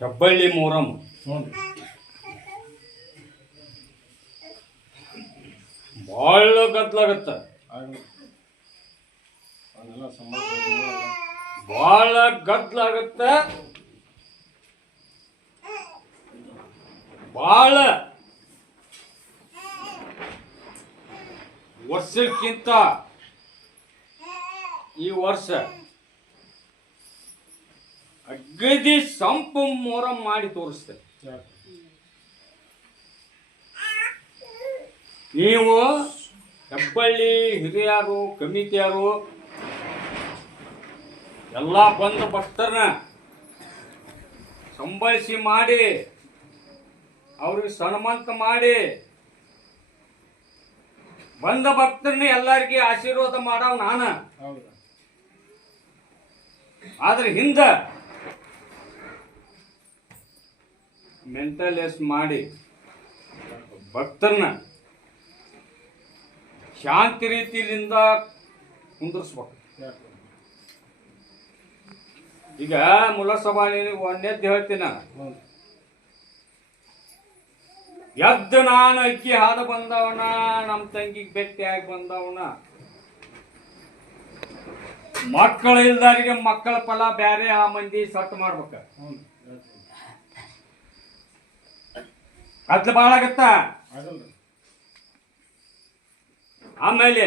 ಹೆಬ್ಬಳ್ಳಿ ಮೊಹರಂ ಹ್ಞೂ ಭಾಳ ಗದ್ಲಾಗತ್ತ. ಸಮಾಜ ಭಾಳ ಗದ್ಲಾಗತ್ತ. ಭಾಳ ವರ್ಷಕ್ಕಿಂತ ಈ ವರ್ಷ ಅಗದಿ ಸಂಪು ಮೋರಂ ಮಾಡಿ ತೋರಿಸ್ತೇವೆ ಯಾಕೆ ನೀವು ಹೆಬ್ಬಳ್ಳಿ ಹಿರಿಯರು ಕಮಿಟಿಯರು ಎಲ್ಲ ಬಂದ ಭಕ್ತರನ್ನ ಸಂಭಾಳಿಸಿ ಮಾಡಿ ಅವ್ರಿಗೆ ಸನ್ಮಾನ ಮಾಡಿ ಬಂದ ಭಕ್ತರನ್ನ ಎಲ್ಲರಿಗೆ ಆಶೀರ್ವಾದ ಮಾಡವ್ ನಾನು. ಹೌದಾ. ಆದ್ರೆ ಹಿಂದ ಮೆಂಟಲೆಸ್ ಮಾಡಿ ಭಕ್ತರನ್ನ ಶಾಂತಿ ರೀತಿಯಿಂದ ಕುಂದರ್ಸ್ಬೇಕು. ಈಗ ಮುಲಸಭಾ ಒಂದೇದ್ದು ಹೇಳ್ತೀನಿ ನಾನು. ಎದ್ದು ನಾನು ಅಕ್ಕಿ ಹಾದು ಬಂದವನ, ನಮ್ಮ ತಂಗಿಗೆ ಭೇಟಿಯಾಗಿ ಬಂದವನ. ಮಕ್ಕಳ ಇಲ್ದಾರಿಗೆ ಮಕ್ಕಳ ಫಲ ಬ್ಯಾರೆ ಆ ಮಂದಿ ಸಟ್ ಮಾಡ್ಬೇಕ. ಬಹಳ ಭಾಳ ಆಗತ್ತ. ಆಮೇಲೆ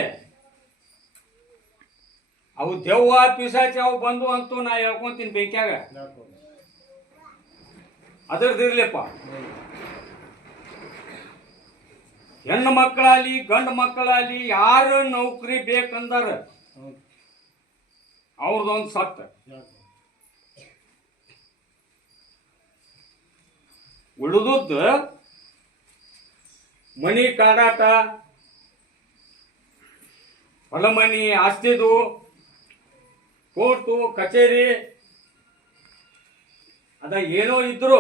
ಅವು ದೆವ್ವ ಪಿಸಾಚಿ ಅವು ಬಂದು ಅಂತೂ ನಾ ಹೇಳ್ಕೊಂತೀನಿ ಬೇಕ್ಯಾಗ. ಅದರದಿರ್ಲಿಪ್ಪ ಅದ್ರದ್ದಿರ್ಲಿಪ್ಪ ಹೆಣ್ಣು ಮಕ್ಕಳಾಗಲಿ ಗಂಡು ಮಕ್ಕಳಾಗಲಿ ಯಾರು ನೌಕರಿ ಬೇಕಂದಾರ ಅವ್ರದೊಂದು ಸತ್ತ. ಉಳಿದದ್ದು ಮನಿ ಕಾಡಾಟ. ಹೊಲ ಮನಿ ಆಸ್ತಿದು ಕೋರ್ಟು ಕಚೇರಿ. ಅದ ಏನೋ ಇದ್ರು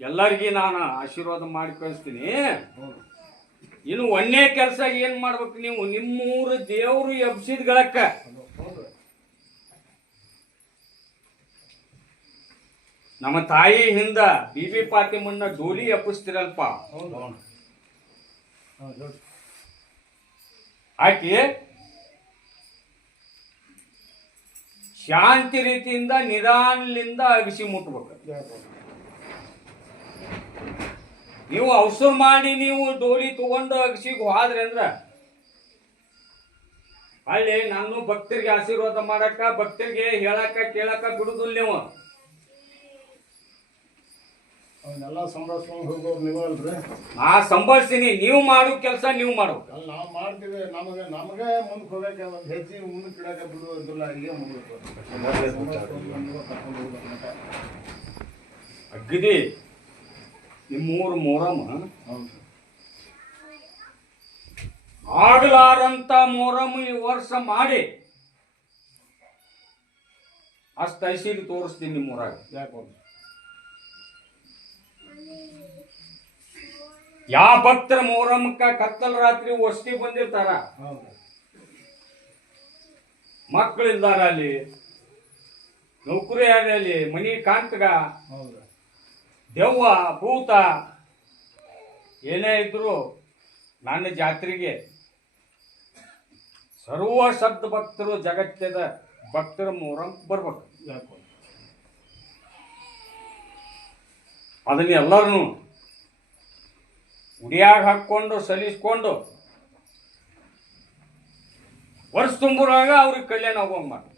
ಎಲ್ಲರಿಗೂ ನಾನು ಆಶೀರ್ವಾದ ಮಾಡಿ ಕಳಿಸ್ತೀನಿ. ಇನ್ನು ಒಂದೇ ಕೆಲಸ ಏನ್ ಮಾಡ್ಬೇಕು ನೀವು? ನಿಮ್ಮೂರು ದೇವರು ಎಬ್ಸಿದ್ ಗಳಕ್ಕ ಅದು ಹ್ಞೂ ರೀ ನಮ್ಮ ತಾಯಿ ಹಿಂದ ಬಿ ಬಿ ಡೋಲಿ ಎಪ್ಪಿಸ್ತಿರಲ್ಪ ಆಕಿ ಶಾಂತಿ ರೀತಿಯಿಂದ ನಿಧಾನಲಿಂದ ಅಗಿಸಿ ಮುಟ್ಬೇಕು. ನೀವು ಅವಸರ ಮಾಡಿ ನೀವು ಡೋಲಿ ತಗೊಂಡು ಅಗಸಿಗೆ ಹೋದ್ರೆ ಅಂದ್ರ ಅಲ್ಲಿ ನಾನು ಭಕ್ತರಿಗೆ ಆಶೀರ್ವಾದ ಮಾಡಕ್ಕ, ಭಕ್ತರಿಗೆ ಹೇಳಕ್ಕ, ಕೇಳಕ್ಕ ಬಿಡುದಿಲ್ಲ ನೀವು. ಅವನ್ನೆಲ್ಲ ಸಂಭಾಳಿಸ್ಕೊಂಡು ಹೋಗೋರು ನೀವು ಅಲ್ರಿ? ನಾ ಸಂಭಾಳಿಸ್ತೀನಿ. ನೀವು ಮಾಡೋ ಕೆಲಸ ನೀವು ಮಾಡ್ಬೇಕು ಅಲ್ಲಿ ನಾವು ಮಾಡ್ತೀವಿ. ನಮಗೆ ನಮಗೆ ಮುಂದಕ್ಕೆ ಹೋಗಕ್ಕೆ ಒಂದು ಹೆಜ್ಜೆ ಮುಂದಕ್ಕೆ ಇಡಕ್ಕೆ ಬಿಡುವುದಿಲ್ಲ ಹೀಗೆ ಮುಗಿದು ಅಗ್ದಿ ನಿಮ್ಮೂರು ಹೌದು. ಆಗಲಾರಂತ ಮೊರಮ್ ಈ ವರ್ಷ ಮಾಡಿ. ಅಷ್ಟು ಐಸಿಲಿ ತೋರಿಸ್ತೀನಿ ನಿಮ್ಮೂರಾಗ. ಯಾಕೆ ಯಾವ ಭಕ್ತರ ಮೊಹರಮ್ಮಕ್ಕ ಕತ್ತಲ ರಾತ್ರಿ ವಸ್ತಿ ಬಂದಿರ್ತಾರ? ಹೌದು. ಮಕ್ಕಳಿಲ್ದಾರ ಅಲ್ಲಿ? ನೌಕರಿ ಅಲ್ಲಿ? ಮನಿ ಕಾಂತಗ? ಹೌದು. ದೆವ್ವ ಭೂತ? ಏನೇ ಇದ್ರು ನನ್ನ ಜಾತ್ರೆಗೆ ಸರ್ವ ಶಬ್ದ ಭಕ್ತರು ಜಗತ್ತದ ಭಕ್ತರ ಮೊಹರಂ ಬರ್ಬೇಕು ಯಾಕೆ ಹೋಗಿ ಅದನ್ನ ಎಲ್ಲರೂ ಉಡಿಯಾಗ ಹಾಕ್ಕೊಂಡು, ಸಲಿಸ್ಕೊಂಡು, ವರ್ಷ ತುಂಬುವಾಗ ಅವ್ರಿಗೆ ಕಲ್ಯಾಣ ಹೋಗಂಗ್ ಮಾಡಿ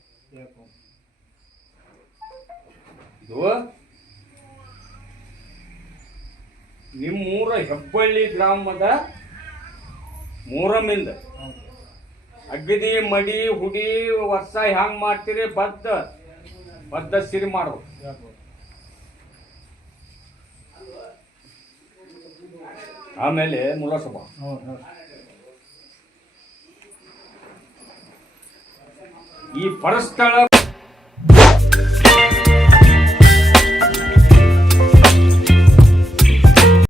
ಇದು ನಿಮ್ಮೂರ ಹೆಬ್ಬಳ್ಳಿ ಗ್ರಾಮದ ಮೂರಮ್ಮಿಂದ. ಅಗದಿ ಮಡಿ, ಹುಡಿ, ವರ್ಷ ಹ್ಯಾಂಗ್ ಮಾಡ್ತೀರಿ, ಬದ್ದ ಬದ್ದ ಸಿರಿ ಮಾಡ್ಬೇಕು ಯಾಕೆ ಹೋಗಿ ಆಮೇಲೆ ಮುಲಸಭಾ ಈ ಪರಸ್ಥಳ